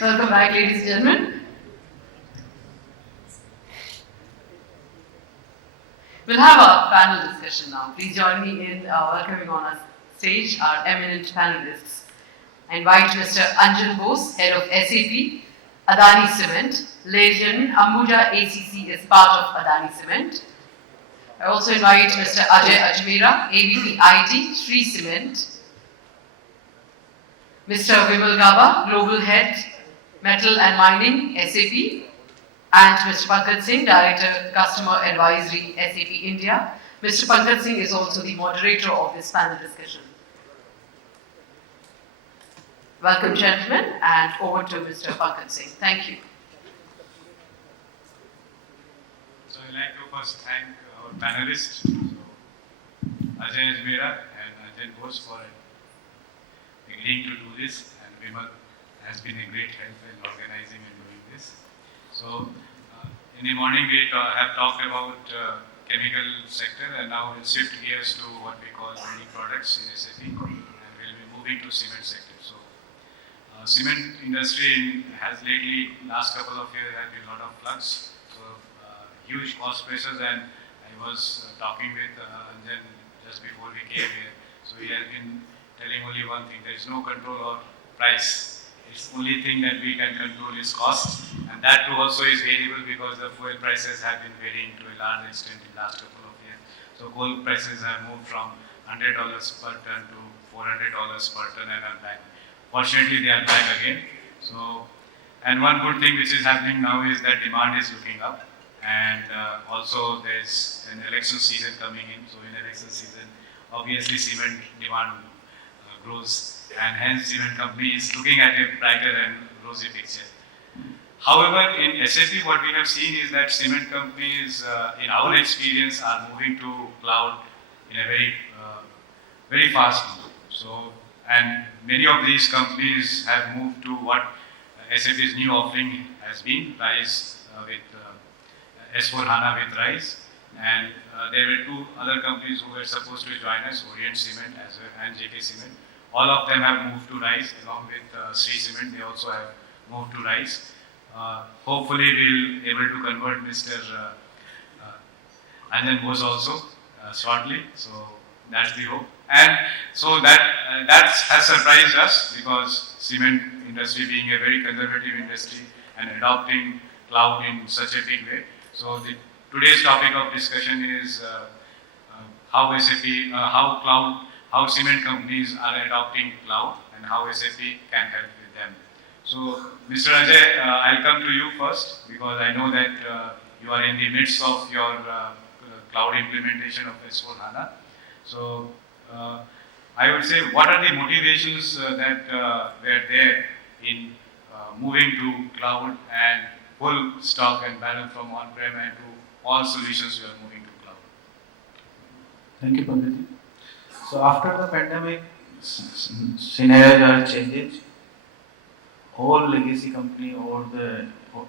Welcome back, ladies and gentlemen. We'll have a panel discussion now. Please join me in welcoming on our stage our eminent panelists. I invite Mr. Anjay Bose, head of SAP, Adani Cement. Ladies and gentlemen, Ambuja ACC is part of Adani Cement. I also invite Mr. Ajmera, AVP IT, Shree Cement. Mr. Vimal, Global Head, Metal and Mining, SAP. And Mr. Pankaj Singh, Director, Customer Advisory, SAP India. Mr. Pankaj Singh is also the moderator of this panel discussion. Welcome, gentlemen, and over to Mr. Pankaj Singh. Thank you. So I'd like to first thank our panelists, Ajay Ajmera and Anjay Bose for agreeing to do this, and Vimal has been a great help in organizing and doing this. So in the morning we have talked about chemical sector, and now we'll shift gears to what we call building products in SAP, and we'll be moving to cement sector. So cement industry has lately, last couple of years, had been a lot of flux. So huge cost pressures, and I was talking with Anjay just before we came here. So he has been telling only one thing: there is no control or price. It's only thing that we can control is cost, and that too also is variable because the fuel prices have been varying to a large extent in the last couple of years. So coal prices have moved from $100 per ton to $400 per ton and are back. Fortunately, they are back again. So, and one good thing which is happening now is that demand is looking up, and also there's an election season coming in. So in election season, obviously cement demand grows, and hence cement company is looking at a brighter and rosy picture. However, in SAP, what we have seen is that cement companies, in our experience, are moving to cloud in a very fast move. So, and many of these companies have moved to what SAP's new offering has been, RISE with S4 HANA with RISE. And there were two other companies who were supposed to join us, Orient Cement as well and JK Cement. All of them have moved to RISE along with Shree Cement. They also have moved to RISE. Hopefully, we'll be able to convert Mr. Anjay Bose also shortly. So that's the hope. And so that has surprised us because cement industry being a very conservative industry and adopting cloud in such a big way. So today's topic of discussion is how SAP, how cement companies are adopting cloud and how SAP can help with them. So, Mr. Ajay, I'll come to you first because I know that you are in the midst of your cloud implementation of S4 HANA. So, I would say, what are the motivations that were there in moving to cloud and full stock and balance from on-prem and to all solutions you are moving to cloud? Thank you, Pandit. So after the pandemic, scenarios are changed. All legacy company or the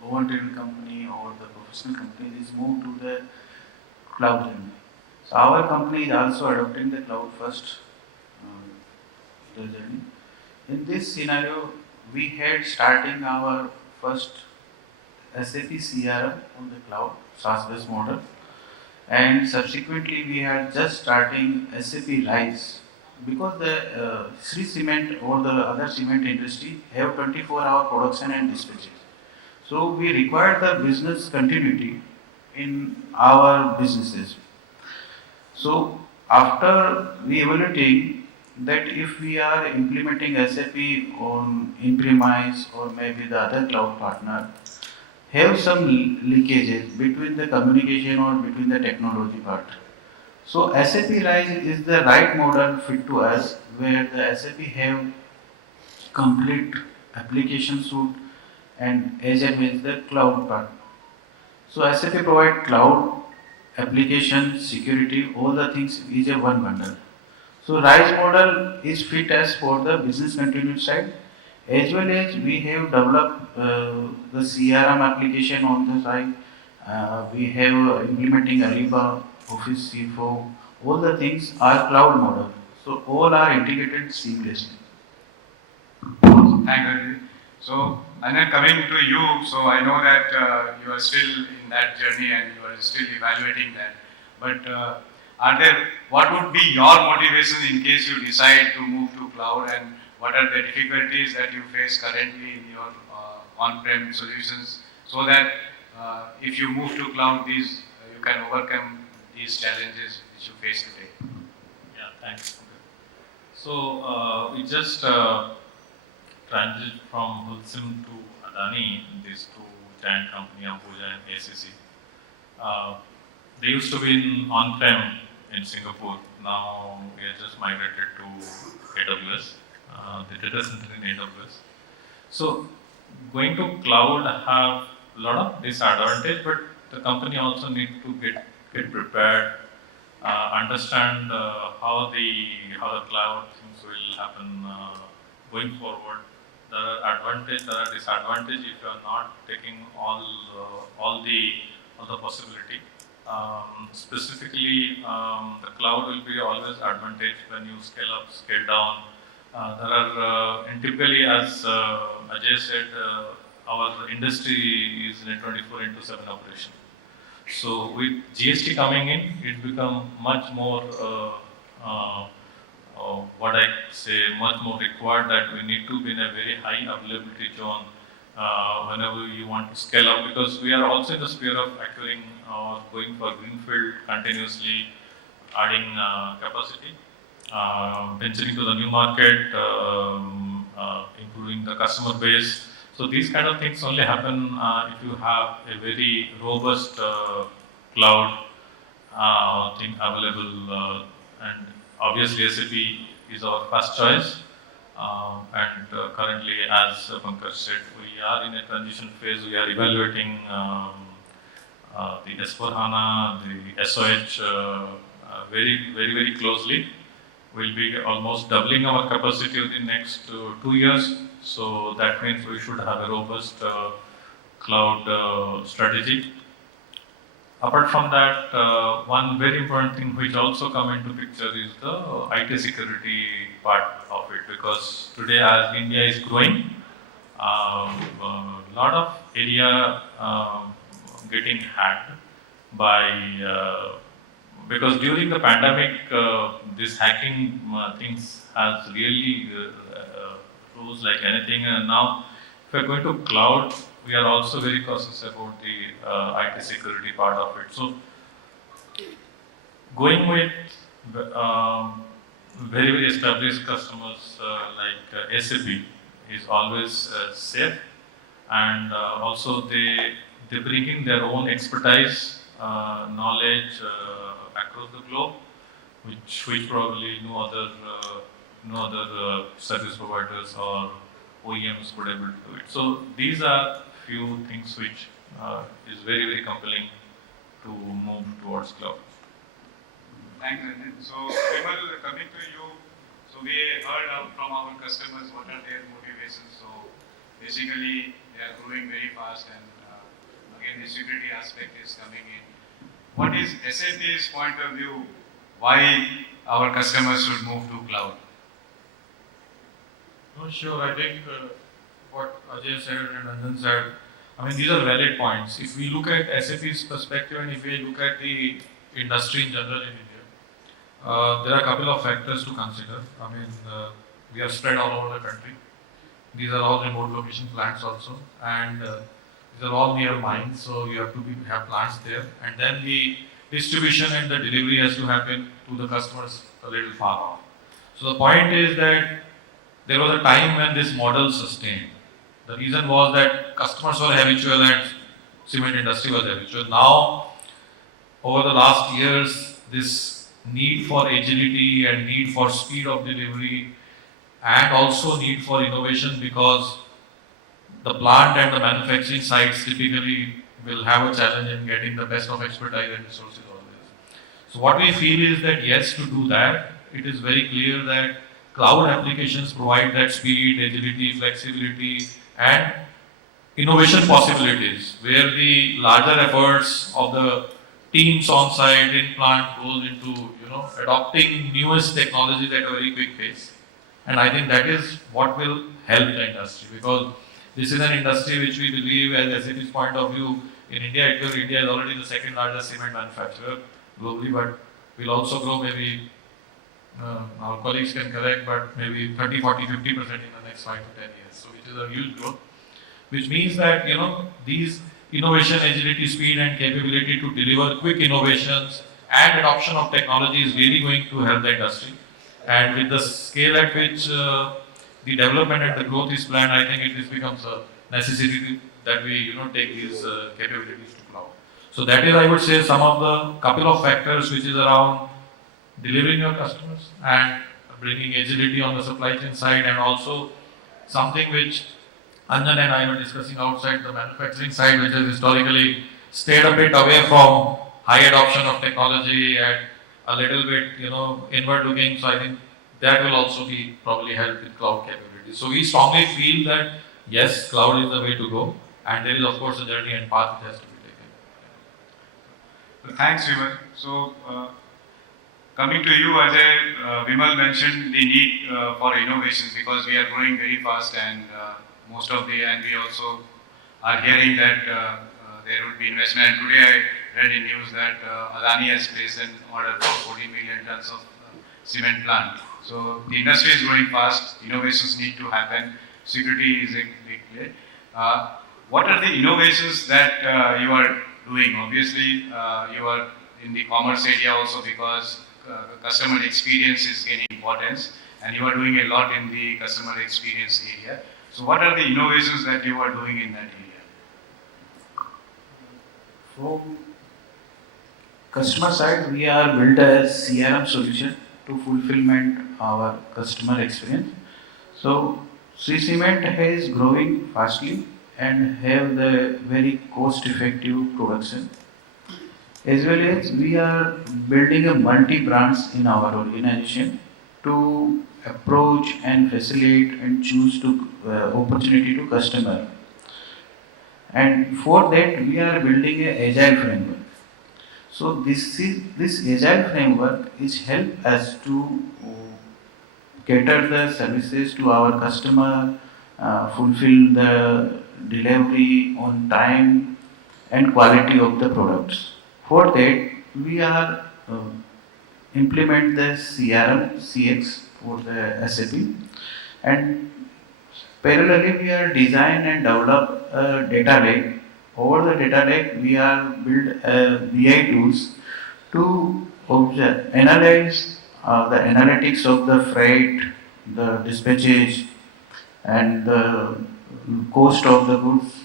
owner-driven company or the professional company is moved to the cloud journey. So our company is also adopting the cloud first journey. In this scenario, we had starting our first SAP CRM on the cloud, SaaS-based model. And subsequently, we are just starting SAP RISE because the Shree Cement or the other cement industry have 24-hour production and dispatches. So we require the business continuity in our businesses. So after we evaluating that if we are implementing SAP on in-premise or maybe the other cloud partner, have some leakages between the communication or between the technology part. So SAP RISE is the right model fit to us where the SAP have complete application suite and Azure is the cloud part. So SAP provide cloud, application, security, all the things is a one bundle. So RISE model is fit as for the business continuity side. As well as we have developed the CRM application on the side, we have implementing Ariba, Office C4, all the things are cloud model. So all are integrated seamlessly. Thank you. So, and then coming to you, so I know that you are still in that journey and you are still evaluating that. But what would be your motivation in case you decide to move to cloud, and what are the difficulties that you face currently in your on-prem solutions, so that if you move to cloud, you can overcome these challenges which you face today? Yeah, thanks. So we just transitioned from Hulsim to Adani, these two giant companies, Bose and ACC. They used to be in on-prem in Singapore. Now we are just migrated to AWS, the data center in AWS. So going to cloud have a lot of disadvantage, but the company also need to get prepared, understand how the cloud things will happen going forward. There are advantage, there are disadvantage if you are not taking all the possibility. Specifically, the cloud will be always advantage when you scale up, scale down. There are and typically, as Ajay said, our industry is in a 24/7 operation. So with GST coming in, it become much more what I say, much more required that we need to be in a very high availability zone whenever you want to scale up, because we are also in the sphere of acquiring or going for greenfield, continuously adding capacity, venturing to the new market, improving the customer base. So these kind of things only happen if you have a very robust cloud thing available, and obviously SAP is our first choice. And currently, as Pankaj said, we are in a transition phase. We are evaluating the S4HANA, the SOH very closely. We'll be almost doubling our capacity within next 2 years. So that means we should have a robust cloud strategy. Apart from that, one very important thing which also come into picture is the IT security part of it, because today as India is growing, a lot of area getting hacked by because during the pandemic, this hacking things has really rose like anything, and now if we are going to cloud, we are also very cautious about the IT security part of it. So going with very established customers like SAP is always safe, and also they bring in their own expertise, knowledge across the globe, which probably no other service providers or OEMs would able to do it. So these are few things which is very compelling to move towards cloud. Thanks, Anjay. So, Vimal, coming to you, so we heard from our customers what are their motivations. So, basically, they are growing very fast, and again, the security aspect is coming in. What is SAP's point of view? Why our customers should move to cloud? No, sure. I think what Ajay said and Anjan said, I mean, these are valid points. If we look at SAP's perspective and if we look at the industry in general in India, there are a couple of factors to consider. I mean, we are spread all over the country. These are all remote location plants also, and these are all near mines, so you have to have plants there, and then the distribution and the delivery has to happen to the customers a little far off. So the point is that there was a time when this model sustained. The reason was that customers were habitual and cement industry was habitual. Now, over the last years, this need for agility and need for speed of delivery and also need for innovation, because the plant and the manufacturing sites typically will have a challenge in getting the best of expertise and resources always. So what we feel is that yes, to do that, it is very clear that cloud applications provide that speed, agility, flexibility, and innovation possibilities, where the larger efforts of the teams on site in plant goes into adopting newest technologies at a very quick pace. And I think that is what will help the industry, because this is an industry which we believe, as SAP's point of view, in India, India is already the second largest cement manufacturer globally, but will also grow maybe, our colleagues can correct, but maybe 30, 40, 50% in the next 5 to 10 years. So it is a huge growth, which means that, these innovation, agility, speed and capability to deliver quick innovations and adoption of technology is really going to help the industry. And with the scale at which the development and the growth is planned, I think it becomes a necessity that we take these capabilities to cloud. So that is, I would say, some of the couple of factors which is around delivering your customers and bringing agility on the supply chain side, and also something which Anjan and I were discussing outside the manufacturing side, which has historically stayed a bit away from high adoption of technology and a little bit, inward looking. So I think that will also be probably help with cloud capabilities. So we strongly feel that yes, cloud is the way to go, and there is of course a journey and path it has to be taken. So thanks, Vimal. So coming to you, Ajay, Vimal mentioned the need for innovations because we are growing very fast, and we also are hearing that there will be investment. And today I read in news that Adani has placed an order for 40 million tons of cement plant. So the industry is growing fast. Innovations need to happen. Security is a big play. What are the innovations that you are doing? Obviously, you are in the commerce area also because customer experience is gaining importance, and you are doing a lot in the customer experience area. So what are the innovations that you are doing in that area? From customer side, we are built a CRM solution to fulfillment our customer experience. So Shree Cement is growing fastly and have the very cost-effective production. As well as we are building a multi-brands in our organization to approach and facilitate and choose to opportunity to customer. And for that we are building a agile framework. So this agile framework is help us to cater the services to our customer, fulfill the delivery on time and quality of the products. For that, we are implement the CRM CX for the SAP, and parallelly we are design and develop a data lake. Over the data lake, we are build BI tools to analyze the analytics of the freight, the dispatches, and the cost of the goods,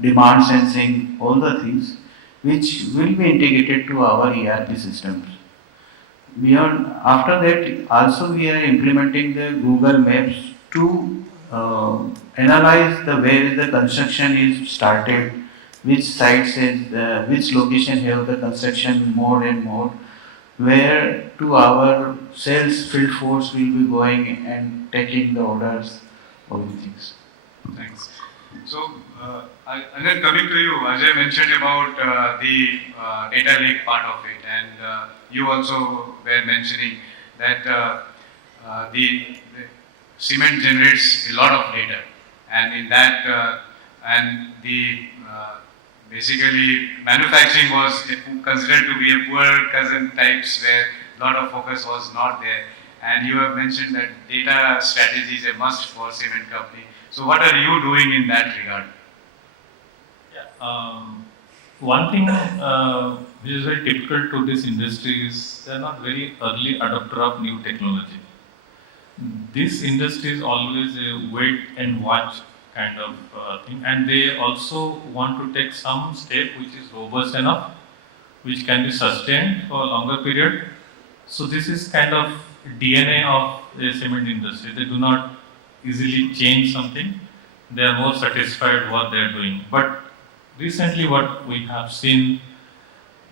demand sensing, all the things which will be integrated to our ERP systems. Beyond after that, also we are implementing the Google Maps to analyze the where the construction is started, which sites is which location have the construction more and more, where to our sales field force will be going and taking the orders, all the things. Thanks. So, and then coming to you, Ajay mentioned about the data lake part of it, and you also were mentioning that the cement generates a lot of data, and in that, and the basically manufacturing was considered to be a poor cousin types where a lot of focus was not there. And you have mentioned that data strategy is a must for cement company. So what are you doing in that regard? Yeah. One thing which is very typical to this industry is they are not very early adopter of new technology. This industry is always a wait and watch kind of thing, and they also want to take some step which is robust enough, which can be sustained for a longer period. So this is kind of DNA of the cement industry. They do not easily change something. They are more satisfied what they are doing. But recently, what we have seen,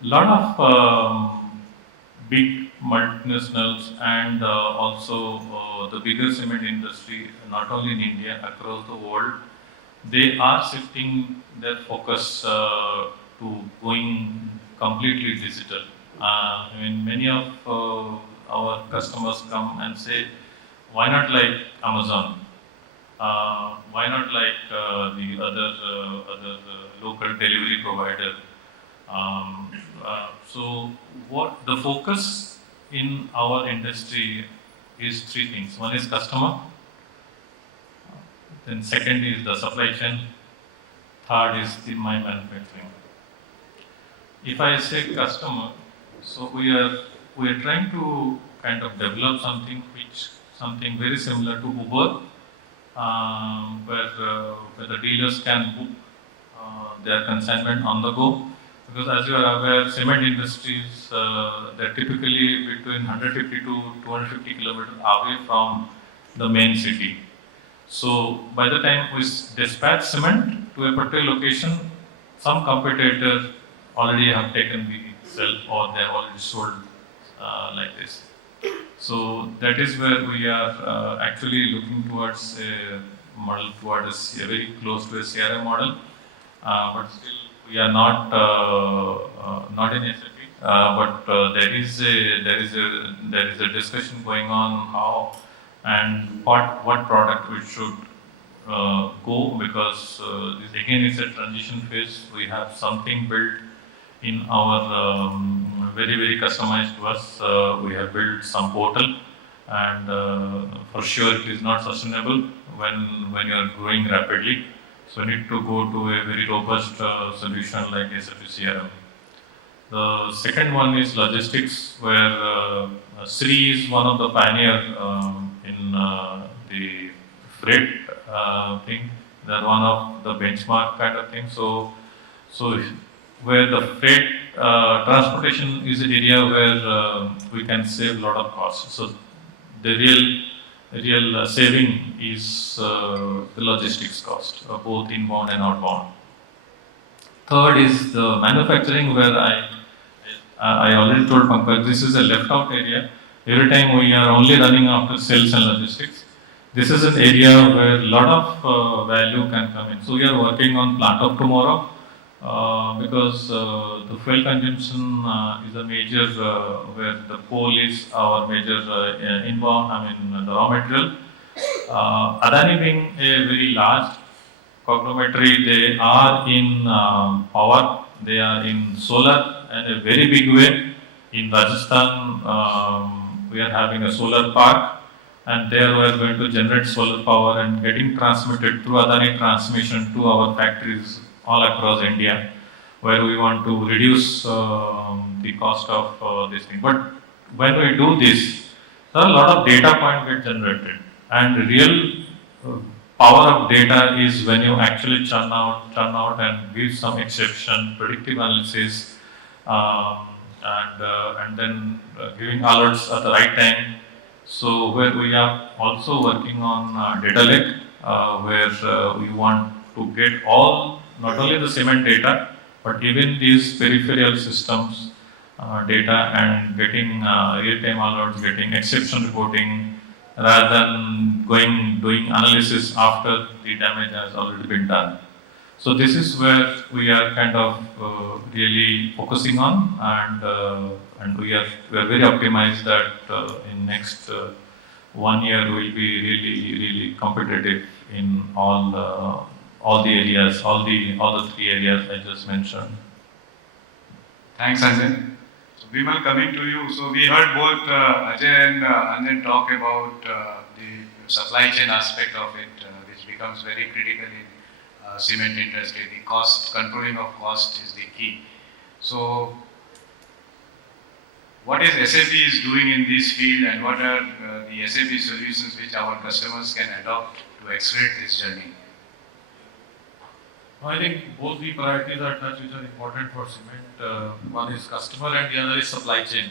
a lot of big multinationals and also the bigger cement industry, not only in India, across the world, they are shifting their focus to going completely digital. Many of our customers come and say, why not like Amazon? Why not like the other local delivery provider? So what the focus in our industry is three things. One is customer, then second is the supply chain, third is the my manufacturing. If I say customer, so we are trying to kind of develop something very similar to Uber, where the dealers can book their consignment on the go. Because as you are aware, cement industries, they're typically between 150 to 250 kilometers away from the main city. So by the time we dispatch cement to a particular location, some competitors already have taken the shelf or they have already sold like this. So that is where we are actually looking towards a model towards a very close to a CRM model, but still we are not in SAP. But there is a discussion going on how and what product we should go, because this again is a transition phase. We have something built in our very customized to us. We have built some portal, and for sure it is not sustainable when you are growing rapidly. So we need to go to a very robust solution like SAP CRM. The second one is logistics, where Shree is one of the pioneer in the freight thing. They are one of the benchmark kind of thing. So where the freight transportation is an area where we can save a lot of costs. So the real saving is the logistics cost, both inbound and outbound. Third is the manufacturing, where I already told Pankaj, this is a left out area. Every time we are only running after sales and logistics. This is an area where a lot of value can come in. So we are working on plant of tomorrow, because the fuel consumption is a major, where the coal is our major inbound, the raw material. Adani being a very large conglomerate, they are in power, they are in solar in a very big way. In Rajasthan, we are having a solar park, and there we are going to generate solar power and getting transmitted through Adani transmission to our factories all across India, where we want to reduce the cost of this thing. But when we do this, there are a lot of data points get generated, and real power of data is when you actually churn out and give some exception, predictive analysis, and then giving alerts at the right time. So where we are also working on data lake, where we want to get all, not only the cement data, but even these peripheral systems data, and getting real-time alerts, getting exception reporting, rather than doing analysis after the damage has already been done. So this is where we are kind of really focusing on, and we are very optimized that in next 1 year we will be really competitive in all the areas, all the three areas I just mentioned. Thanks, Anjay. So Vimal, coming to you. So we heard both Ajay and Anjay talk about the supply chain aspect of it, which becomes very critical in cement industry. The controlling of cost is the key. So what is SAP is doing in this field, and what are the SAP solutions which our customers can adopt to accelerate this journey? I think both the priorities are touched which are important for cement. One is customer and the other is supply chain.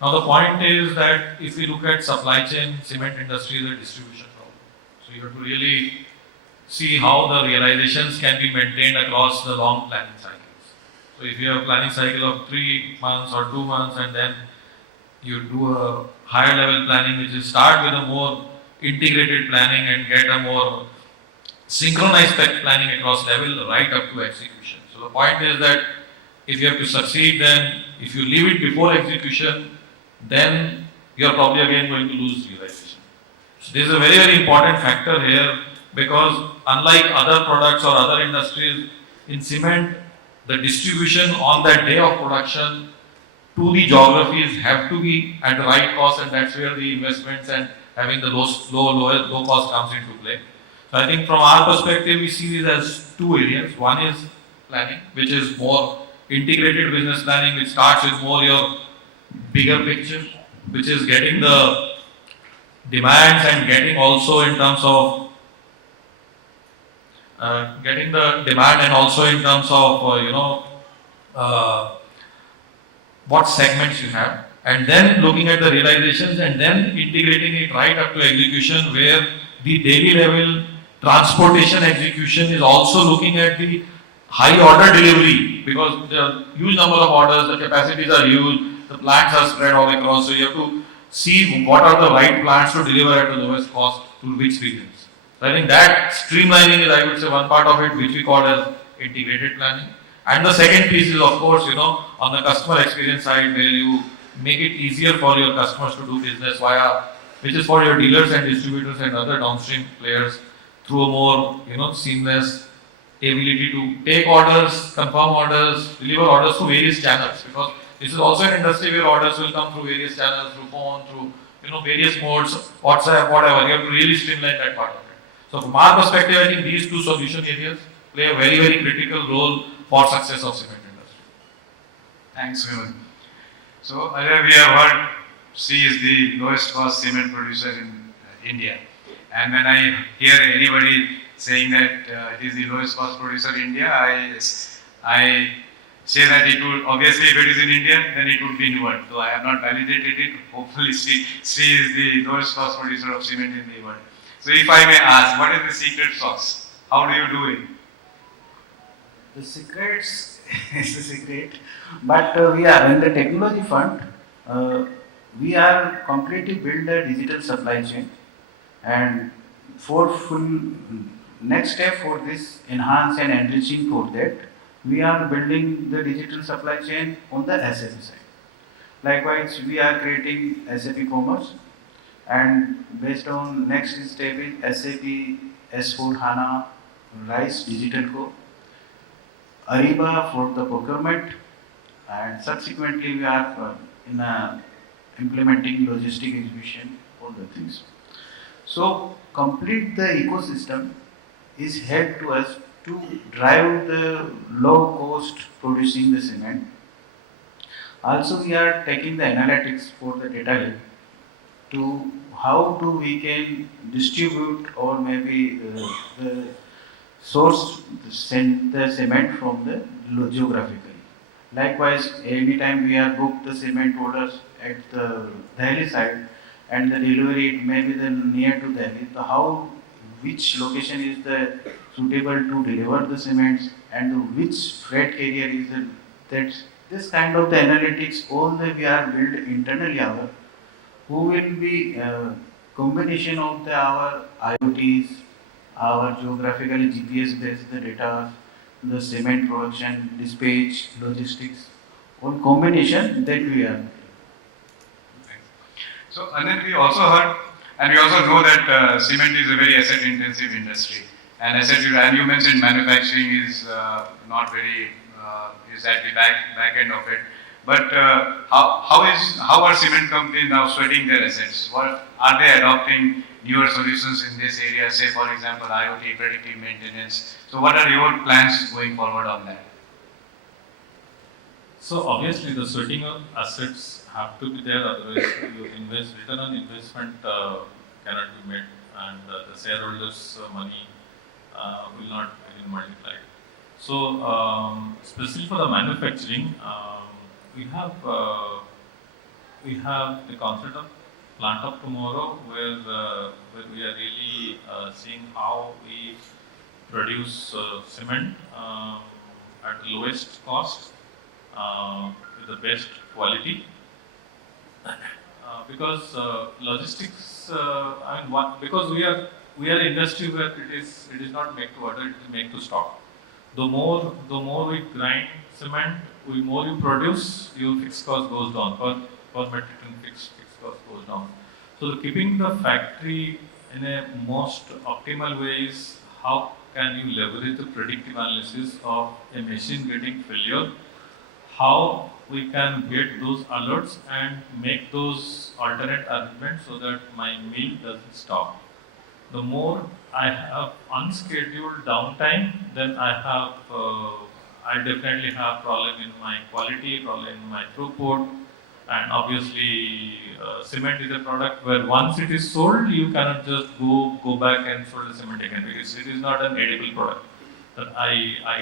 Now the point is that if we look at supply chain, cement industry is a distribution problem. So you have to really see how the realizations can be maintained across the long planning cycles. So if you have a planning cycle of 3 months or 2 months, and then you do a higher level planning, which is start with a more integrated planning and get a more synchronized planning across level right up to execution. So the point is that if you have to succeed, then if you leave it before execution, then you are probably again going to lose realization. So this is a very important factor here, because unlike other products or other industries, in cement, the distribution on that day of production to the geographies have to be at the right cost, and that's where the investments and having the low cost comes into play. So I think from our perspective, we see this as two areas. One is planning, which is more integrated business planning, which starts with more your bigger picture, which is getting the demands and getting also in terms of getting the demand and also in terms of uh, what segments you have, and then looking at the realizations and then integrating it right up to execution, where the daily level transportation execution is also looking at the high order delivery, because there are huge number of orders, the capacities are huge, the plants are spread all across, so you have to see what are the right plants to deliver at the lowest cost to which regions. So I think that streamlining is, I would say, one part of it which we call as integrated planning. And the second piece is, of course, on the customer experience side, where you make it easier for your customers to do business via, which is for your dealers and distributors and other downstream players, through a more, seamless ability to take orders, confirm orders, deliver orders through various channels. Because this is also an industry where orders will come through various channels, through phone, through, various modes, WhatsApp, whatever. You have to really streamline that part of it. So from our perspective, I think these two solution areas play a very, very critical role for success of cement industry. Thanks, Vimal. So earlier we have heard Shree is the lowest cost cement producer in India. And when I hear anybody saying that it is the lowest cost producer in India, I say that it would, obviously if it is in India, then it would be newer. So I have not validated it. Hopefully Shree is the lowest cost producer of cement in the world. So if I may ask, what is the secret sauce? How do you do it? The secrets is a secret, but we are in the technology front. We are completely build a digital supply chain, and for full next step for this enhance and enriching for that, we are building the digital supply chain on the SAP side. Likewise, we are creating SAP Commerce, and based on next step is SAP S4 HANA RISE Digital Core, Ariba for the procurement, and subsequently we are implementing logistic execution, all the things. So complete the ecosystem is help to us to drive the low cost producing the cement. Also we are taking the analytics for the data lake to how do we can distribute or maybe the source send the cement from the geographically. Likewise, anytime we are booked the cement orders at the Delhi side and the delivery may be the near to Delhi, the how which location is the suitable to deliver the cements and which freight carrier is the, that this kind of the analytics all the we are built internally our who will be combination of the our IoTs, our geographically GPS based the data, the cement production, dispatch, logistics, all combination that we are. So, and then we also heard, and we also know that cement is a very asset intensive industry. And and you mentioned manufacturing is not very, is at the back end of it. But how are cement companies now sweating their assets? What are they adopting newer solutions in this area? Say, for example, IoT, predictive maintenance. So, what are your plans going forward on that? So obviously the sweating of assets have to be there, otherwise your return on investment cannot be met, and the shareholders' money will not be multiplied. So especially for the manufacturing, we have the concept of plant of tomorrow, where we are really seeing how we produce cement at the lowest cost with the best quality. Because logistics, because we are an industry where it is not make to order, it is make to stock. The more we grind cement, the more you produce, your fixed cost goes down. Per metric ton fixed cost goes down. So keeping the factory in a most optimal way is how can you leverage the predictive analysis of a machine getting failure, how we can get those alerts and make those alternate arrangements so that my mill doesn't stop. The more I have unscheduled downtime, then I definitely have problem in my quality, problem in my throughput, and obviously cement is a product where once it is sold, you cannot just go back and sell the cement again because it is not an edible product. That I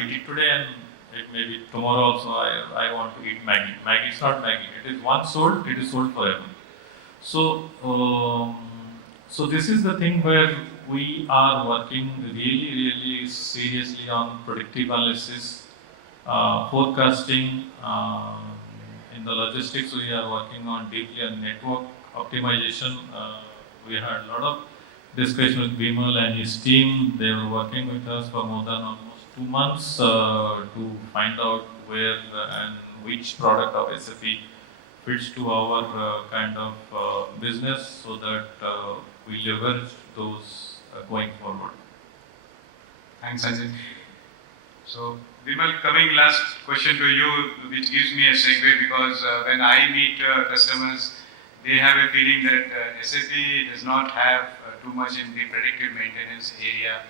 eat it today and it may be tomorrow also I want to eat Maggie. Maggie is not Maggie. It is once sold, it is sold forever. So, so this is the thing where we are working really seriously on predictive analysis, forecasting. In the logistics, we are working on deeply on network optimization. We had a lot of discussion with Vimal and his team. They were working with us for more than almost 2 months to find out where and which product of SAP fits to our kind of business so that we leverage those going forward. Thanks, Anjay. So, Vimal, coming last question to you, which gives me a segue because when I meet customers, they have a feeling that SAP does not have too much in the predictive maintenance area,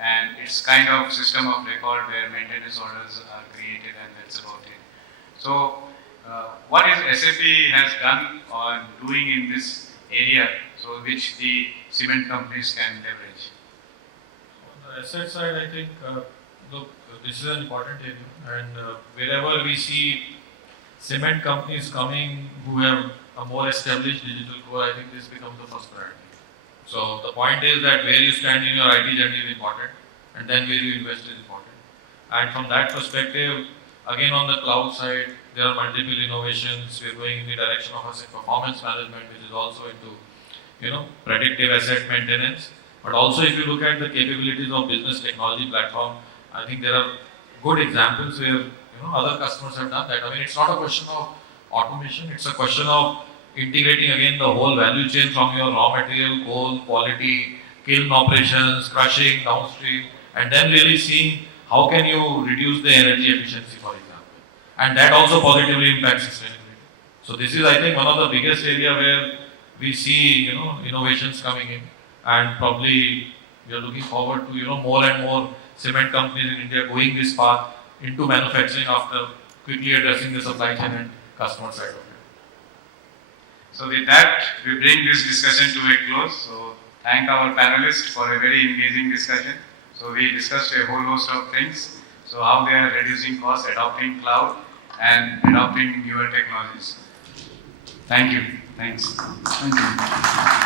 and it's kind of system of record where maintenance orders are created and that's about it. So, what is SAP has done on doing in this area, so which the cement companies can leverage? On the asset side, I think, look, this is an important area, and wherever we see cement companies coming who have a more established digital core, I think this becomes the first priority. So the point is that where you stand in your IT journey is important, and then where you invest is important. And from that perspective, again on the cloud side, there are multiple innovations. We are going in the direction of asset performance management, which is also into predictive asset maintenance. But also, if you look at the capabilities of business technology platform, I think there are good examples where other customers have done that. I mean, it's not a question of automation; it's a question of integrating again the whole value chain from your raw material, coal, quality, kiln operations, crushing, downstream, and then really seeing how can you reduce the energy efficiency, for example, and that also positively impacts sustainability. So this is, I think, one of the biggest area where we see innovations coming in, and probably we are looking forward to more and more cement companies in India going this path into manufacturing after quickly addressing the supply chain and customer side of it. So with that, we bring this discussion to a close. So thank our panelists for a very engaging discussion. So we discussed a whole host of things. So how they are reducing costs, adopting cloud, and adopting newer technologies. Thank you. Thanks. Thank you.